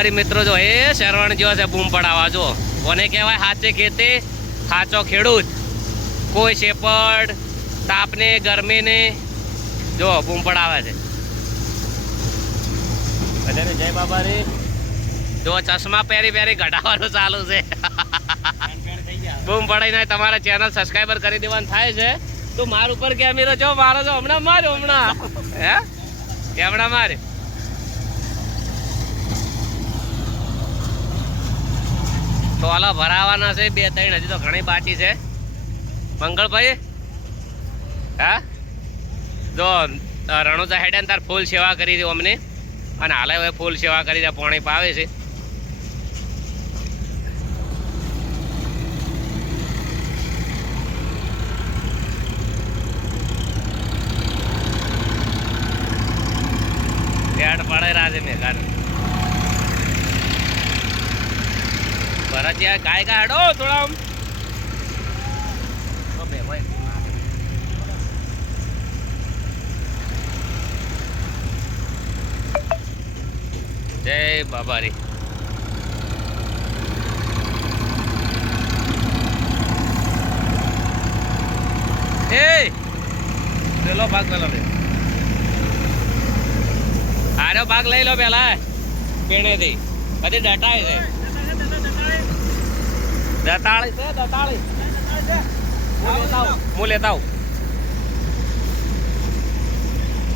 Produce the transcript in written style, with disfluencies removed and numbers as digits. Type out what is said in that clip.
બાબારી મિત્રો જો એ શરવણ જેવો છે બૂમ પડાવવા જો કોને કહેવાય સાચે ખેતી સાચો ખેડૂત કોઈ શેપડ તાપને ગરમીને જો બૂમ પડાવે છે બધાને જય બાબારી જો ચશ્મા પહેરી ઘટાડવાનું ચાલુ છે બૂમ પડાઈને તમારા ચેનલ સબસ્ક્રાઈબર કરી દેવાનું થાય છે તું માર ઉપર કેમેરો જો મારો જો હમણાં માર્યો હે કેમડા મારે ટોલા ભરાવાના છે 2-3 હજી તો ઘણી બાકી છે મંગળભાઈ હા જો રણુજા હેડે તાર ફૂલ સેવા કરી દઉં અમને અને હાલે હવે ફૂલ સેવા કરી દે પાણી પાવે છે પેડ પડે રાજે મેં ઘર ભરતિયા ગાય કા હેડો થોડા જય બાબારી એ પેલો ભાગ પેલો લે આરો ભાગ લઈ લો પેલા પેણેથી પછી દટાય છે દતાળી છે દતાળી હું લેતા આવું